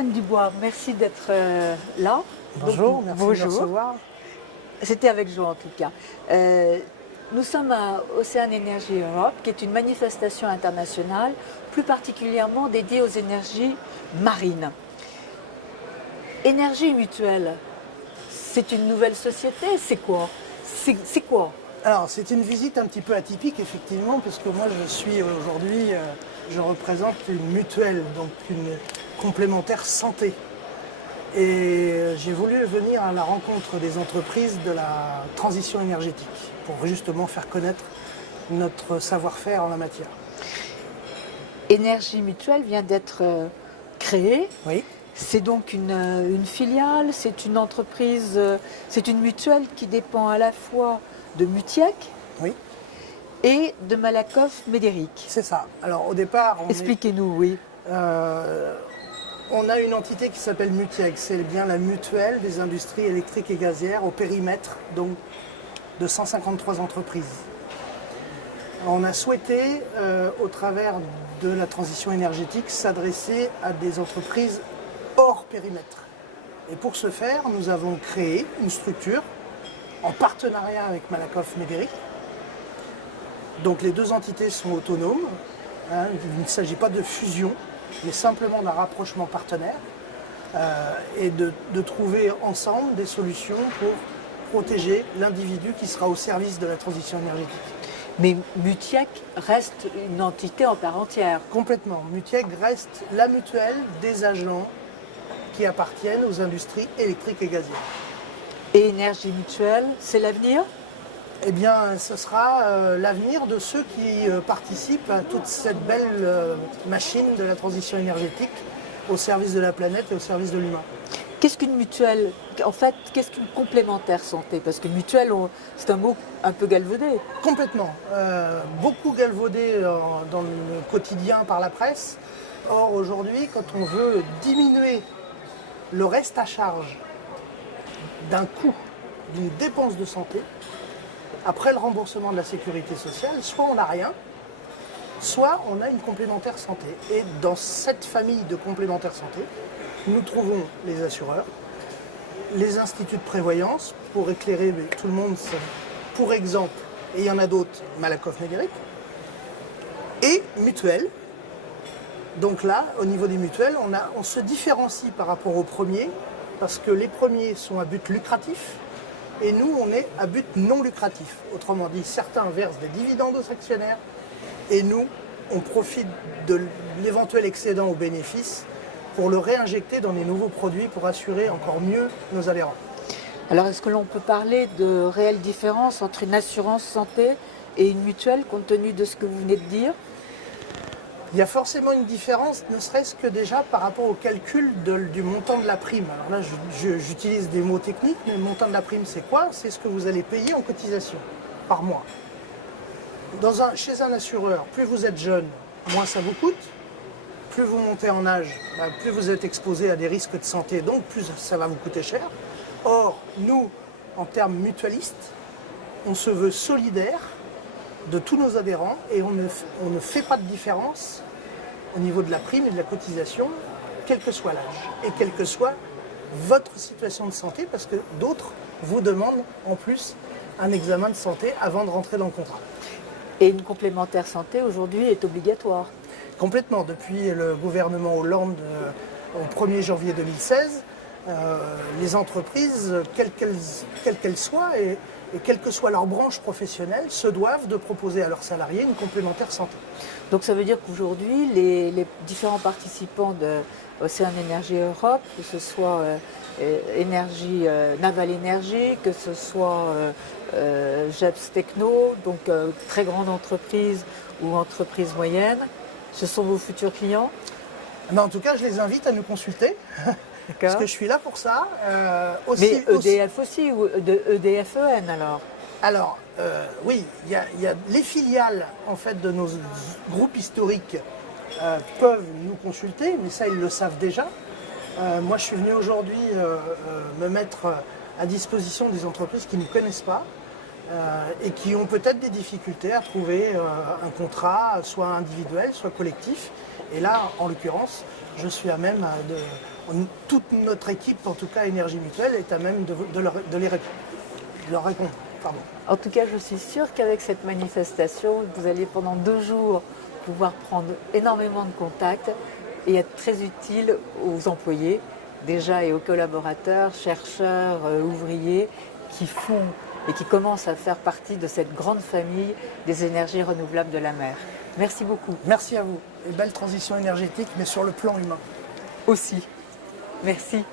Anne Dubois, merci d'être là. Bonjour, Donc, merci de me recevoir. C'était avec joie en tout cas. Nous sommes à Océan Énergie Europe, qui est une manifestation internationale, plus particulièrement dédiée aux énergies marines. Énergie mutuelle, c'est une nouvelle société, c'est quoi? C'est quoi? Alors, c'est une visite un petit peu atypique, effectivement, parce que moi, je suis aujourd'hui, je représente une mutuelle, donc une complémentaire santé. Et j'ai voulu venir à la rencontre des entreprises de la transition énergétique, pour justement faire connaître notre savoir-faire en la matière. Énergie mutuelle vient d'être créée. Oui, C'est donc une filiale, c'est une entreprise, c'est une mutuelle qui dépend à la fois de Mutiec oui, et de Malakoff Médéric. c'est ça. Alors, au départ, Expliquez-nous, oui. On a une entité qui s'appelle Mutiec, c'est bien la mutuelle des industries électriques et gazières au périmètre donc, de 153 entreprises. On a souhaité, au travers de la transition énergétique, s'adresser à des entreprises hors périmètre. Et pour ce faire, nous avons créé une structure en partenariat avec Malakoff Médéric. Donc les deux entités sont autonomes, hein, il ne s'agit pas de fusion, mais simplement d'un rapprochement partenaire et de trouver ensemble des solutions pour protéger l'individu qui sera au service de la transition énergétique. Mais Mutiec reste une entité en part entière. Complètement. Mutiec reste la mutuelle des agents qui appartiennent aux industries électriques et gazières. Et énergie mutuelle, c'est l'avenir? Eh bien, ce sera l'avenir de ceux qui participent à toute cette belle machine de la transition énergétique au service de la planète et au service de l'humain. Qu'est-ce qu'une mutuelle? En fait, qu'est-ce qu'une complémentaire santé? Parce que mutuelle, c'est un mot un peu galvaudé. Complètement. Beaucoup galvaudé dans le quotidien par la presse. Or, aujourd'hui, quand on veut diminuer le reste à charge d'un coût, d'une dépense de santé, après le remboursement de la sécurité sociale, soit on n'a rien, soit on a une complémentaire santé. Et dans cette famille de complémentaires santé, nous trouvons les assureurs, les instituts de prévoyance, pour éclairer tout le monde, pour exemple, et il y en a d'autres, Malakoff Médéric, et mutuelles. Donc là, au niveau des mutuelles, on se différencie par rapport aux premiers, parce que les premiers sont à but lucratif, et nous, on est à but non lucratif. Autrement dit, certains versent des dividendes aux actionnaires, et nous, on profite de l'éventuel excédent aux bénéfices pour le réinjecter dans des nouveaux produits pour assurer encore mieux nos adhérents. Alors, est-ce que l'on peut parler de réelle différence entre une assurance santé et une mutuelle, compte tenu de ce que vous venez de dire? Il y a forcément une différence, ne serait-ce que déjà par rapport au calcul du montant de la prime. Alors là, j'utilise des mots techniques, mais le montant de la prime, c'est quoi? C'est ce que vous allez payer en cotisation par mois. Chez un assureur, plus vous êtes jeune, moins ça vous coûte. Plus vous montez en âge, plus vous êtes exposé à des risques de santé, donc plus ça va vous coûter cher. Or, nous, en termes mutualistes, on se veut solidaire de tous nos adhérents et on ne fait pas de différence au niveau de la prime et de la cotisation, quel que soit l'âge et quelle que soit votre situation de santé, parce que d'autres vous demandent en plus un examen de santé avant de rentrer dans le contrat. Et une complémentaire santé aujourd'hui est obligatoire. Complètement. Depuis le gouvernement Hollande au 1er janvier 2016, les entreprises, quelles qu'elles soient et quelle que soit leur branche professionnelle, se doivent de proposer à leurs salariés une complémentaire santé. Donc ça veut dire qu'aujourd'hui, les différents participants de Océan Énergie Europe, que ce soit Naval Énergie, que ce soit JEPS Techno, donc très grande entreprise ou entreprise moyenne, ce sont vos futurs clients? Mais en tout cas, je les invite à nous consulter, parce que je suis là pour ça. Mais EDF aussi, ou de EDF-EN alors? Alors, oui, il y a les filiales en fait, de nos groupes historiques peuvent nous consulter, mais ça, ils le savent déjà. Moi, je suis venu aujourd'hui me mettre à disposition des entreprises qui ne nous connaissent pas et qui ont peut-être des difficultés à trouver un contrat, soit individuel, soit collectif. Et là, en l'occurrence, je suis à même toute notre équipe, en tout cas Énergie Mutuelle, est à même de leur répondre. Pardon. En tout cas, je suis sûre qu'avec cette manifestation, vous allez pendant 2 jours pouvoir prendre énormément de contacts et être très utile aux employés déjà et aux collaborateurs, chercheurs, ouvriers qui font et qui commencent à faire partie de cette grande famille des énergies renouvelables de la mer. Merci beaucoup. Merci à vous. Et belle transition énergétique, mais sur le plan humain. Aussi. Merci.